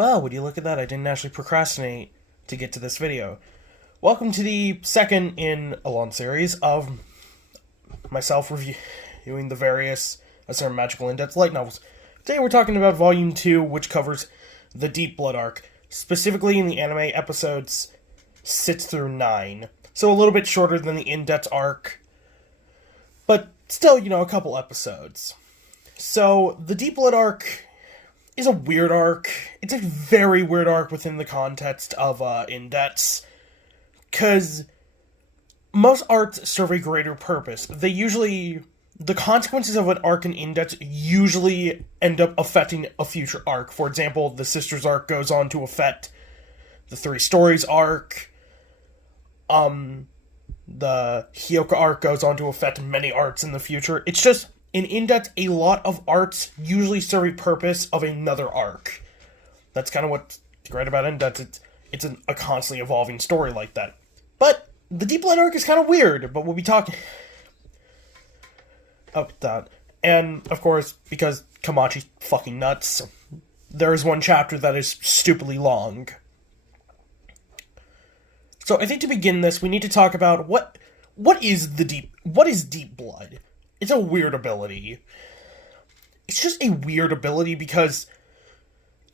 Well, would you look at that, I didn't actually procrastinate to get to this video. Welcome to the second in a long series of myself reviewing the various Ascend Magical in-depth light novels. Today we're talking about Volume 2, which covers the Deepblood arc, specifically in the anime episodes 6 through 9. So a little bit shorter than the in-depth arc, but still, a couple episodes. So, the Deepblood arc is a weird arc. It's a very weird arc within the context of in-depths, because most arcs serve a greater purpose. The consequences of an arc in in-depths usually end up affecting a future arc. For example, the Sisters arc goes on to affect the Three Stories arc. The Hyoka arc goes on to affect many arcs in the future. It's just, in in-depth, a lot of arcs usually serve a purpose of another arc. That's kind of what's great about in-depth. It's a constantly evolving story like that. But the Deepblood arc is kind of weird, but we'll be talking about that. And, of course, because Kamachi's fucking nuts, there is one chapter that is stupidly long. So I think to begin this, we need to talk about what is Deepblood? It's a weird ability. It's just a weird ability because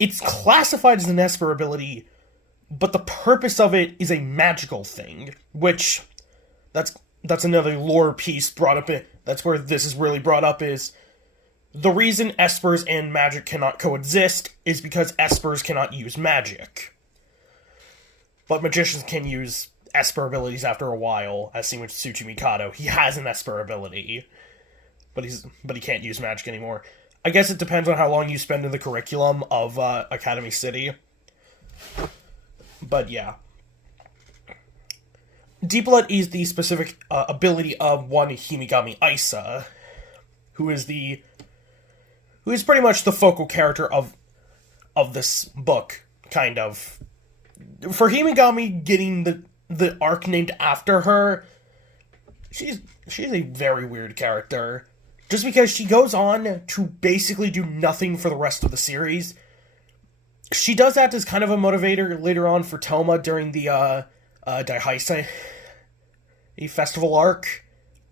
it's classified as an Esper ability, but the purpose of it is a magical thing, which that's another lore piece brought up. That's where this is really brought up, is the reason Espers and magic cannot coexist is because Espers cannot use magic. But magicians can use Esper abilities after a while, as seen with Tsuchimikado. He has an Esper ability, but he can't use magic anymore. I guess it depends on how long you spend in the curriculum of Academy City. But yeah. Deepblood is the specific ability of one Himigami Isa, who is pretty much the focal character of this book, kind of. For Himigami getting the arc named after her, she's a very weird character. Just because she goes on to basically do nothing for the rest of the series. She does act as kind of a motivator later on for Toma during the Daiheisei festival arc.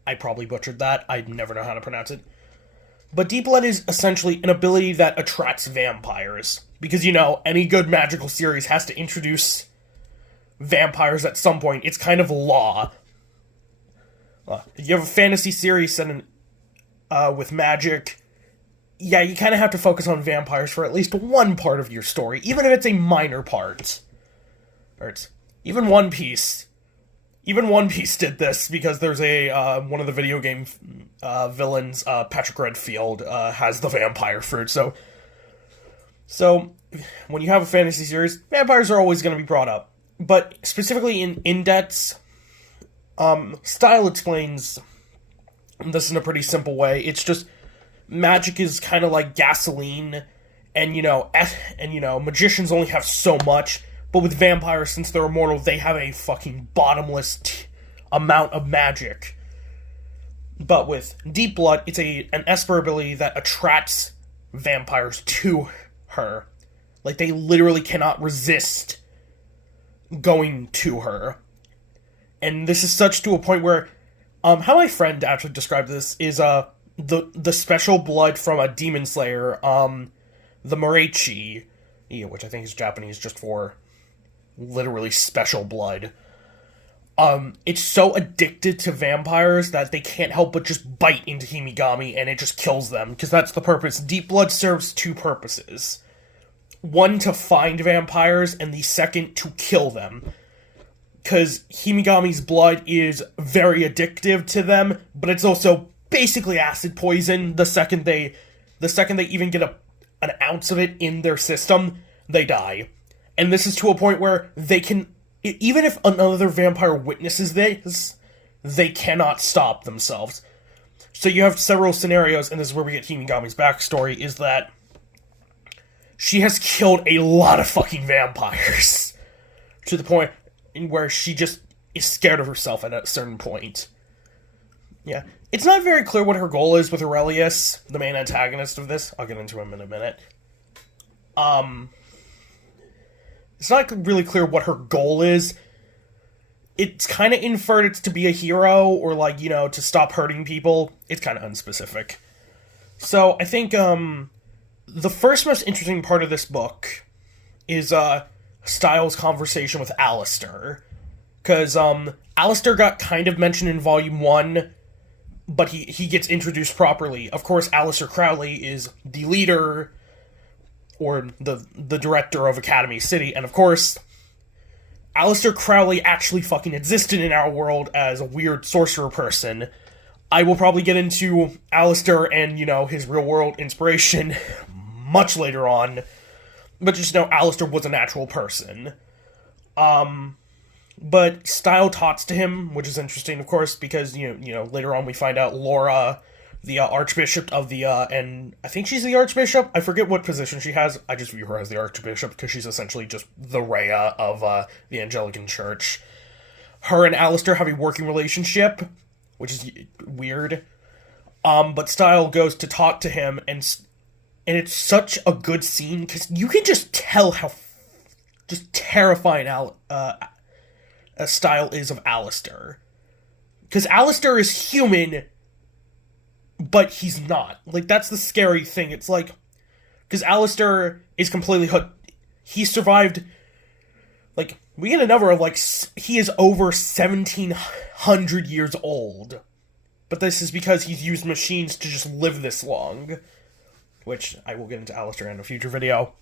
I probably butchered that. I never know how to pronounce it. But Deepblood is essentially an ability that attracts vampires. Because, any good magical series has to introduce vampires at some point. It's kind of law. You have a fantasy series set in, with magic. Yeah, you kind of have to focus on vampires for at least one part of your story, even if it's a minor part. Even One Piece. Even One Piece did this, because there's one of the video game villains, Patrick Redfield, has the vampire fruit, So, when you have a fantasy series, vampires are always going to be brought up. But, specifically in in-depths, Style explains this in a pretty simple way. It's just, magic is kind of like gasoline, and, magicians only have so much. But with vampires, since they're immortal, they have a fucking bottomless amount of magic. But with Deepblood, it's an Esper ability that attracts vampires to her. Like, they literally cannot resist going to her. And this is such to a point where, how my friend actually described this is, the special blood from a demon slayer, the Moreichi, which I think is Japanese just for literally special blood. It's so addicted to vampires that they can't help but just bite into Himigami, and it just kills them, because that's the purpose. Deepblood serves two purposes. One, to find vampires, and the second, to kill them. Because Himigami's blood is very addictive to them, but it's also basically acid poison. The second they even get an ounce of it in their system, they die. And this is to a point where they can, even if another vampire witnesses this, they cannot stop themselves. So you have several scenarios, and this is where we get Himigami's backstory, is that she has killed a lot of fucking vampires. To the point where she just is scared of herself at a certain point. Yeah. It's not very clear what her goal is with Aurelius, the main antagonist of this. I'll get into him in a minute. it's not really clear what her goal is. It's kind of inferred it's to be a hero, or, like, you know, to stop hurting people. It's kind of unspecific. So, I think, the first most interesting part of this book is, Styles' conversation with Alistair. Because, Alistair got kind of mentioned in Volume 1, but he gets introduced properly. Of course, Alistair Crowley is the leader, or the director of Academy City, and of course, Alistair Crowley actually fucking existed in our world as a weird sorcerer person. I will probably get into Alistair and, you know, his real-world inspiration much later on, but just know Alistair was a natural person. But Style talks to him, which is interesting, of course, because, you know, later on we find out Laura, the Archbishop of the, and I think she's the Archbishop? I forget what position she has. I just view her as the Archbishop because she's essentially just the Rhea of, the Anglican Church. Her and Alistair have a working relationship, which is weird. But Style goes to talk to him, and it's such a good scene, because you can just tell how just terrifying Style is of Alistair. Because Alistair is human, but he's not. Like, that's the scary thing. It's like, because Alistair is completely hooked. He survived, like, we get a number of, like, he is over 1,700 years old. But this is because he's used machines to just live this long. Which, I will get into Alistair in a future video.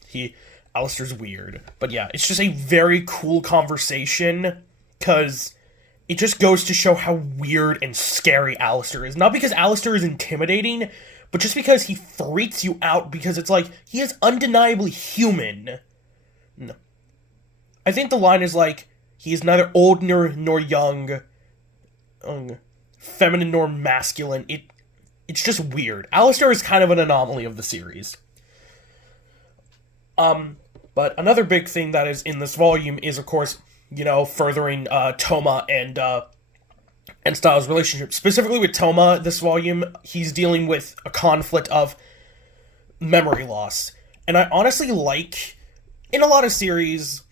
Alistair's weird. But yeah, it's just a very cool conversation, because it just goes to show how weird and scary Alistair is. Not because Alistair is intimidating, but just because he freaks you out, because it's like, he is undeniably human. No. I think the line is like, he is neither old nor young, feminine nor masculine. It's just weird. Alistair is kind of an anomaly of the series. But another big thing that is in this volume is, of course, you know, furthering Toma and Styles' relationship. Specifically with Toma, this volume, he's dealing with a conflict of memory loss. And I honestly like, in a lot of series,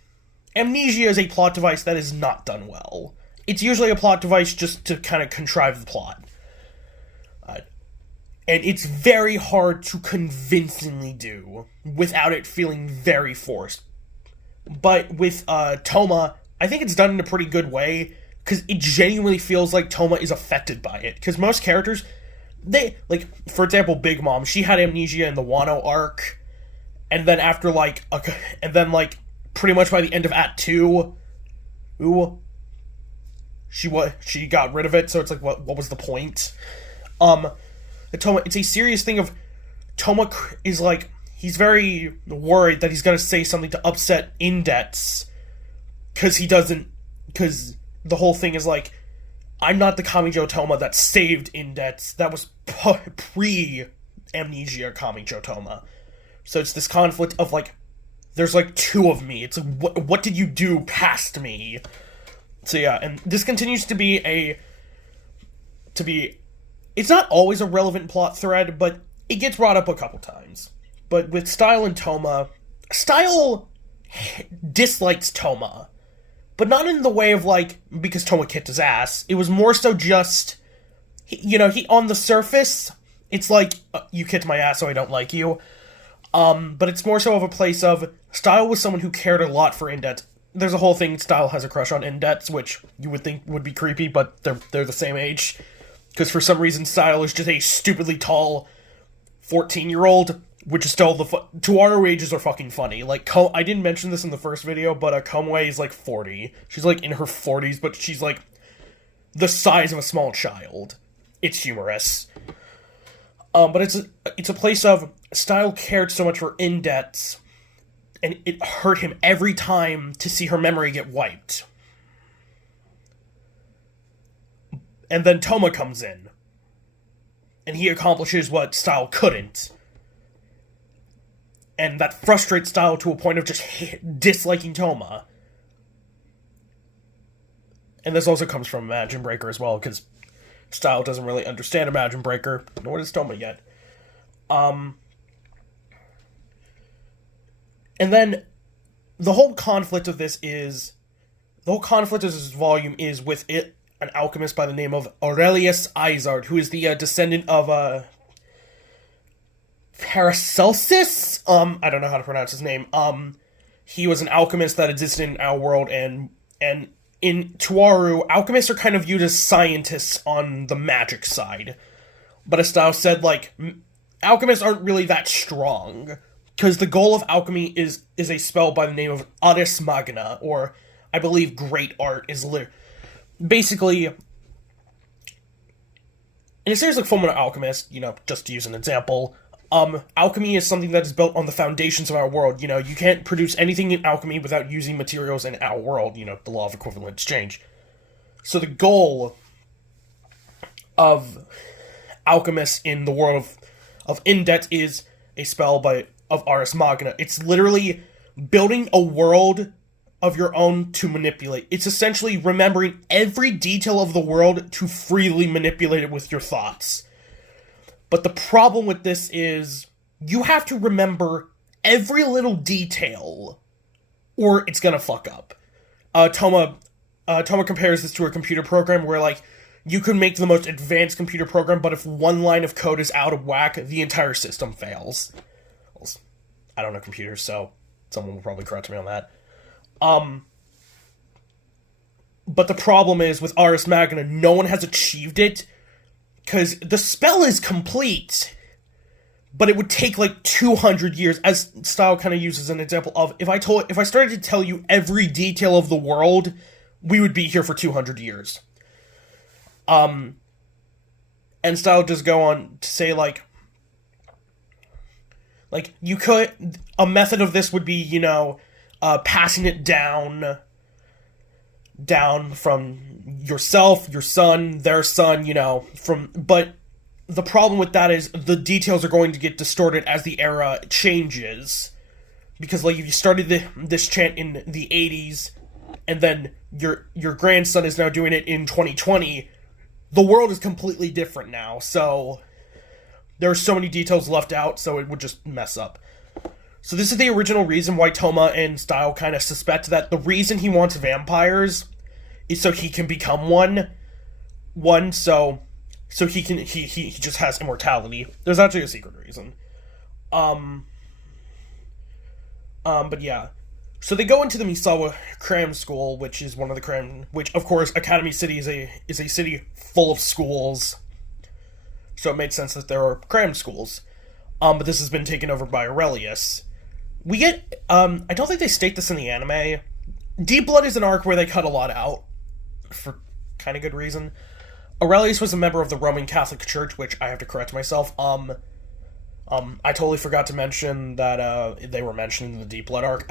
amnesia is a plot device that is not done well. It's usually a plot device just to kind of contrive the plot. And it's very hard to convincingly do without it feeling very forced. But with Toma, I think it's done in a pretty good way, because it genuinely feels like Toma is affected by it. Because most characters, they, like, for example, Big Mom, she had amnesia in the Wano arc, and then after, like, pretty much by the end of Act 2, she got rid of it, so it's like, what was the point? Toma, it's a serious thing of, Toma is like, he's very worried that he's gonna say something to upset Indets, because the whole thing is like, I'm not the Kamijo Toma that saved Indets, that was pre-amnesia Kamijo Toma. So it's this conflict of, like, there's, like, two of me, it's like, what did you do past me? So yeah, and this continues to be it's not always a relevant plot thread, but it gets brought up a couple times. But with Style and Toma, Style dislikes Toma, but not in the way of, like, because Toma kicked his ass. It was more so just, he on the surface, it's like, you kicked my ass, so I don't like you. But it's more so of a place of, Style was someone who cared a lot for Indets. There's a whole thing, Style has a crush on Indets, which you would think would be creepy, but they're the same age. Because for some reason, Style is just a stupidly tall 14-year-old, which is still Toaru ages are fucking funny. Like, I didn't mention this in the first video, but Komue is like 40. She's like in her 40s, but she's like the size of a small child. It's humorous. But it's a place of, Style cared so much for Indets, and it hurt him every time to see her memory get wiped. And then Toma comes in, and he accomplishes what Style couldn't. And that frustrates Style to a point of just disliking Toma. And this also comes from Imagine Breaker as well, because Style doesn't really understand Imagine Breaker, nor does Toma yet. And then the whole conflict of this volume is with an alchemist by the name of Aurelius Izard, who is the descendant of Paracelsus. I don't know how to pronounce his name. He was an alchemist that existed in our world, and in Toaru, alchemists are kind of viewed as scientists on the magic side. But as Style said, like, alchemists aren't really that strong, because the goal of alchemy is a spell by the name of Ars Magna, or I believe Great Art is basically, in a series like Fullmetal Alchemist, just to use an example, alchemy is something that is built on the foundations of our world. You can't produce anything in alchemy without using materials in our world, the law of equivalent exchange. So the goal of alchemists in the world of Indet is a spell of Ars Magna. It's literally building a world of your own to manipulate. It's essentially remembering every detail of the world to freely manipulate it with your thoughts. But the problem with this is you have to remember every little detail or it's gonna fuck up. Toma compares this to a computer program where, like, you can make the most advanced computer program, but if one line of code is out of whack, the entire system fails. I don't know computers, so someone will probably correct me on that. But the problem is, with Ars Magna, no one has achieved it, because the spell is complete, but it would take, like, 200 years, as Style kind of uses an example of, if I started to tell you every detail of the world, we would be here for 200 years. And Style just go on to say, like, you could, a method of this would be, passing it down from yourself, your son, their son, but the problem with that is the details are going to get distorted as the era changes, because, like, if you started this chant in the 80s, and then your grandson is now doing it in 2020, the world is completely different now, so there are so many details left out, so it would just mess up. So this is the original reason why Toma and Style kind of suspect that the reason he wants vampires is so he can become one, so he just has immortality. There's actually a secret reason. But yeah. So they go into the Misawa cram school, which is one of the cram, which, of course, Academy City is a city full of schools. So it made sense that there are cram schools. But this has been taken over by Aurelius. We get, I don't think they state this in the anime. Deepblood is an arc where they cut a lot out, for kind of good reason. Aurelius was a member of the Roman Catholic Church, which I have to correct myself. I totally forgot to mention that, they were mentioned in the Deepblood arc.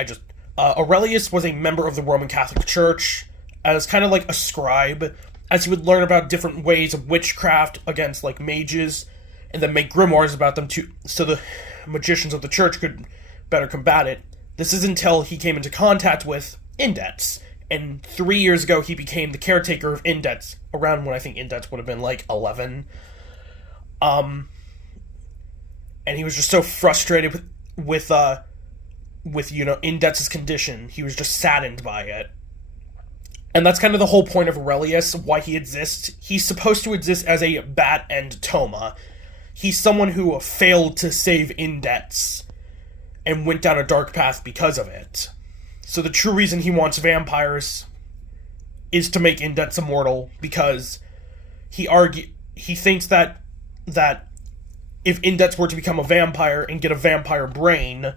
Aurelius was a member of the Roman Catholic Church, as kind of like a scribe, as he would learn about different ways of witchcraft against, like, mages, and then make grimoires about them so the magicians of the church could better combat it. This is until he came into contact with Indets, and 3 years ago he became the caretaker of Indets, around when I think Indets would have been, like, 11. And he was just so frustrated with Indets' condition. He was just saddened by it. And that's kind of the whole point of Aurelius, why he exists. He's supposed to exist as a bad end Toma. He's someone who failed to save Indets and went down a dark path because of it. So the true reason he wants vampires is to make Indets immortal, because he thinks that if Indets were to become a vampire and get a vampire brain,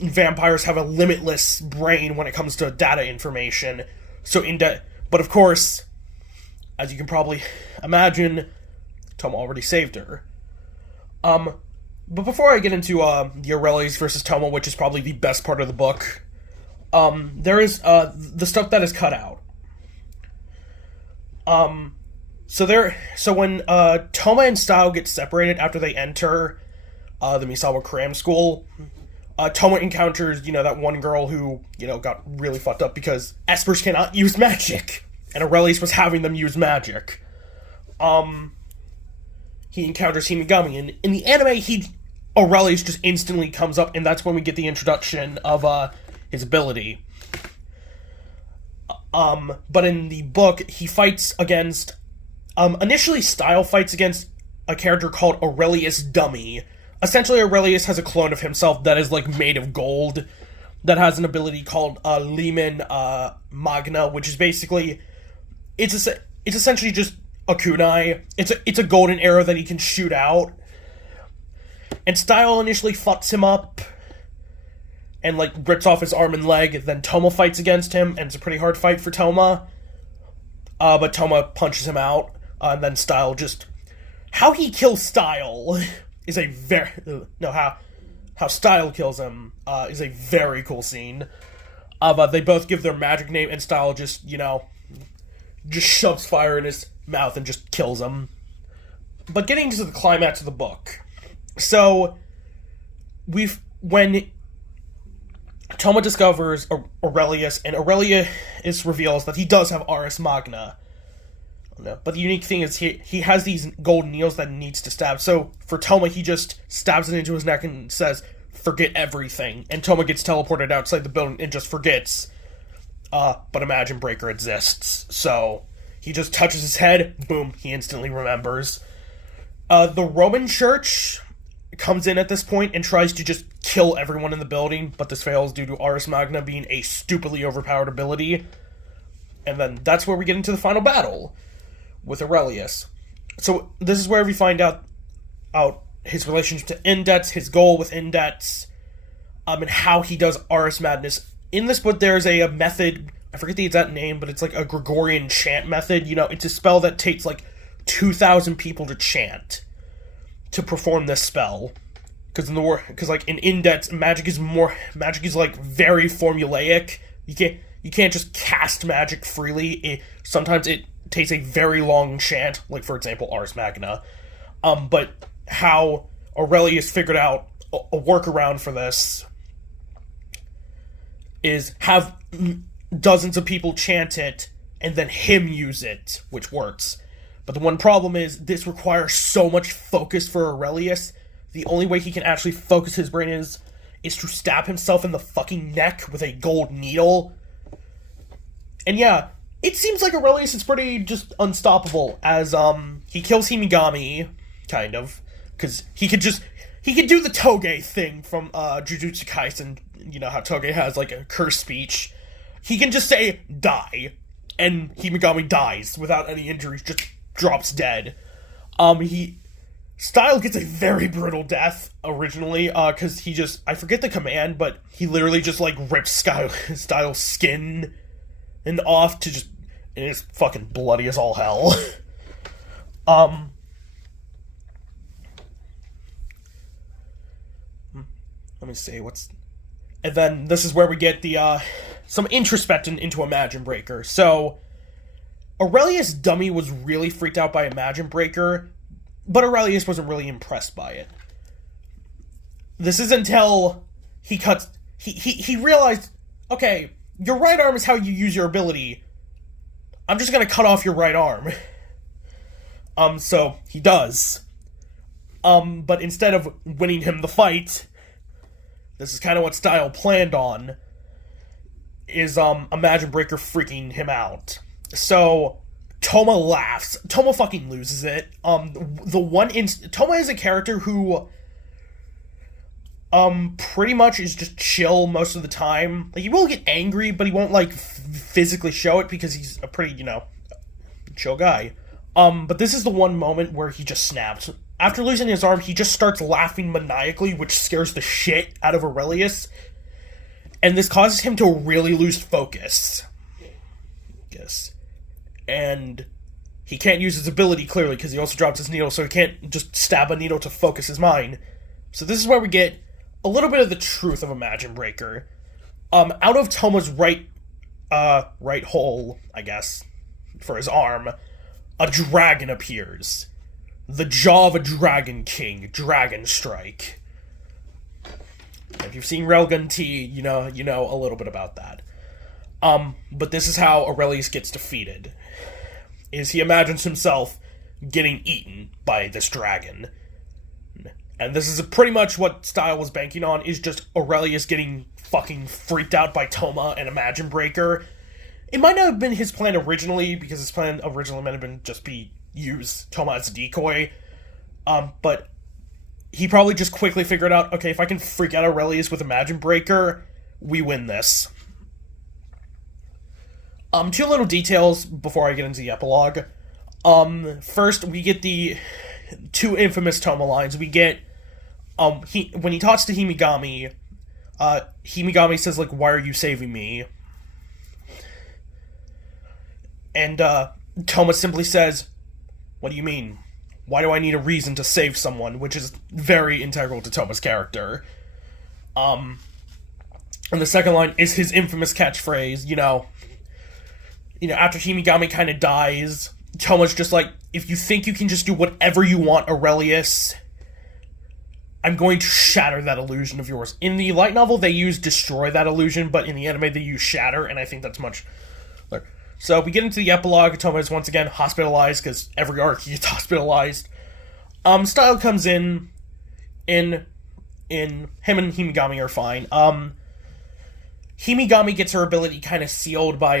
vampires have a limitless brain when it comes to data information. But of course, as you can probably imagine, Toma already saved her. But before I get into the Aurelius versus Toma, which is probably the best part of the book, there is the stuff that is cut out. So when Toma and Style get separated after they enter the Misawa cram school, Toma encounters, that one girl who, got really fucked up because espers cannot use magic, and Aurelius was having them use magic. He encounters Himigami, and in the anime, Aurelius just instantly comes up, and that's when we get the introduction of his ability. But in the book, he fights against... initially, Style fights against a character called Aurelius Dummy. Essentially, Aurelius has a clone of himself that is, like, made of gold, that has an ability called Leman Magna, which is basically... It's essentially just a kunai. It's a golden arrow that he can shoot out. And Style initially fucks him up and, like, rips off his arm and leg. Then Toma fights against him, and it's a pretty hard fight for Toma. But Toma punches him out, and then Style just... How he kills Style is a very... No, how Style kills him is a very cool scene. They both give their magic name, and Style just, just shoves fire in his mouth and just kills him. But getting to the climax of the book... So, when Toma discovers Aurelius, and Aurelius reveals that he does have Ars Magna. But the unique thing is he has these golden needles that he needs to stab. So, for Toma, he just stabs it into his neck and says, "Forget everything." And Toma gets teleported outside the building and just forgets. But Imagine Breaker exists. So, he just touches his head, boom, he instantly remembers. The Roman Church comes in at this point and tries to just kill everyone in the building, but this fails due to Ars Magna being a stupidly overpowered ability. And then that's where we get into the final battle with Aurelius. So this is where we find out his relationship to Indets, his goal with Indets, and how he does Ars Madness. In this book, there's a method, I forget the exact name, but it's like a Gregorian chant method. It's a spell that takes like 2,000 people to chant to perform this spell, because like in Indets, magic is like very formulaic. You can't just cast magic freely. Sometimes it takes a very long chant, like for example Ars Magna. But how Aurelius figured out a workaround for this is have dozens of people chant it and then him use it, which works. But the one problem is, this requires so much focus for Aurelius. The only way he can actually focus his brain is to stab himself in the fucking neck with a gold needle. And yeah, it seems like Aurelius is pretty just unstoppable, as, he kills Himigami, kind of. Because he could do the Toge thing from, Jujutsu Kaisen. You know how Toge has, like, a curse speech. He can just say, "Die," and Himigami dies without any injuries, just drops dead. Style gets a very brutal death originally, because I forget the command, but he literally just, like, rips Style's skin and off to just, and it's fucking bloody as all hell. Let me see, and then this is where we get the, some introspection into Imagine Breaker. So, Aurelius Dummy was really freaked out by Imagine Breaker, but Aurelius wasn't really impressed by it. This is until he realized, okay, your right arm is how you use your ability. I'm just gonna cut off your right arm. So he does. But instead of winning him the fight, this is kind of what Style planned on, is, Imagine Breaker freaking him out. So, Toma laughs. Toma fucking loses it. Toma is a character who, pretty much is just chill most of the time. Like, he will get angry, but he won't, like, physically show it because he's a pretty, chill guy. But this is the one moment where he just snaps. After losing his arm, he just starts laughing maniacally, which scares the shit out of Aurelius. And this causes him to really lose focus. And he can't use his ability, clearly, because he also drops his needle, so he can't just stab a needle to focus his mind. So this is where we get a little bit of the truth of Imagine Breaker. Out of Toma's right hole, I guess, for his arm, a dragon appears. The jaw of a dragon king, Dragon Strike. If you've seen Railgun T, you know a little bit about that. But this is how Aurelius gets defeated. Is he imagines himself getting eaten by this dragon. And this is pretty much what Style was banking on, is just Aurelius getting fucking freaked out by Toma and Imagine Breaker. It might not have been his plan originally, because his plan originally might have been just use Toma as a decoy. But he probably just quickly figured out, okay, if I can freak out Aurelius with Imagine Breaker, we win this. Two little details before I get into the epilogue. First, we get the two infamous Toma lines. We get, when he talks to Himigami, Himigami says, like, why are you saving me? And, Toma simply says, what do you mean? Why do I need a reason to save someone? Which is very integral to Toma's character. And the second line is his infamous catchphrase, after Himigami kind of dies, Toma's just like, if you think you can just do whatever you want, Aurelius, I'm going to shatter that illusion of yours. In the light novel, they use destroy that illusion, but in the anime, they use shatter, and I think that's much... So we get into the epilogue. Toma is once again hospitalized, because every arc he gets hospitalized. Style comes in him and Himigami are fine. Himigami gets her ability kind of sealed by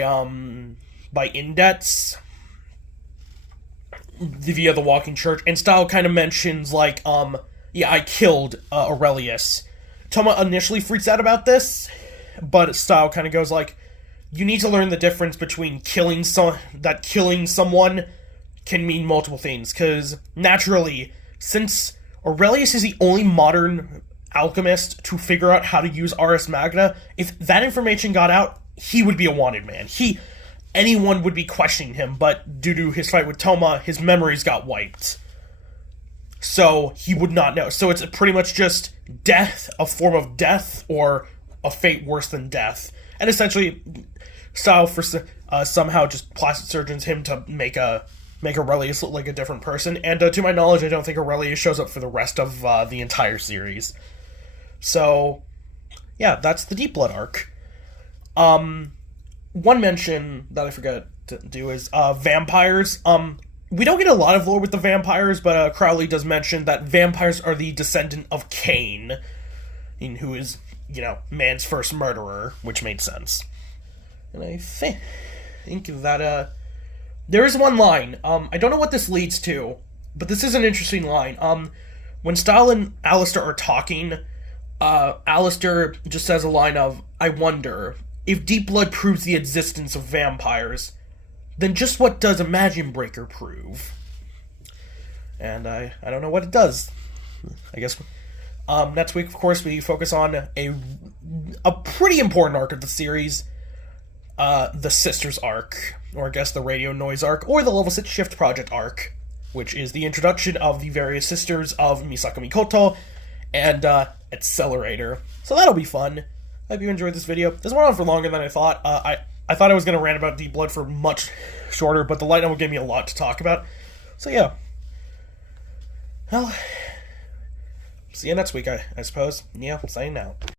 Indets via the Walking Church, and Style kind of mentions, like, I killed Aurelius. Toma initially freaks out about this, but Style kind of goes like, you need to learn the difference between killing someone can mean multiple things, because naturally, since Aurelius is the only modern alchemist to figure out how to use Ars Magna, if that information got out, he would be a wanted man. Anyone would be questioning him, but due to his fight with Toma, his memories got wiped. So, he would not know. So it's pretty much just death, a form of death, or a fate worse than death. And essentially, Style for somehow just plastic surgeons him to make Aurelius look like a different person. And to my knowledge, I don't think Aurelius shows up for the rest of the entire series. So, yeah, that's the Deepblood arc. One mention that I forgot to do is vampires. We don't get a lot of lore with the vampires, but Crowley does mention that vampires are the descendant of Cain, who is, man's first murderer, which made sense. And I think that, there is one line, I don't know what this leads to, but this is an interesting line. When Style and Alistair are talking, Alistair just says a line of, I wonder, if Deepblood proves the existence of vampires, then just what does Imagine Breaker prove? And I don't know what it does. I guess... next week, of course, we focus on a pretty important arc of the series, the Sisters arc, or I guess the Radio Noise arc, or the Level 6 Shift Project arc, which is the introduction of the various sisters of Misaka Mikoto and Accelerator. So that'll be fun. I hope you enjoyed this video. This went on for longer than I thought. I thought I was going to rant about Deepblood for much shorter, but the light novel gave me a lot to talk about. So yeah. Well, see you next week, I suppose. Yeah, signing out.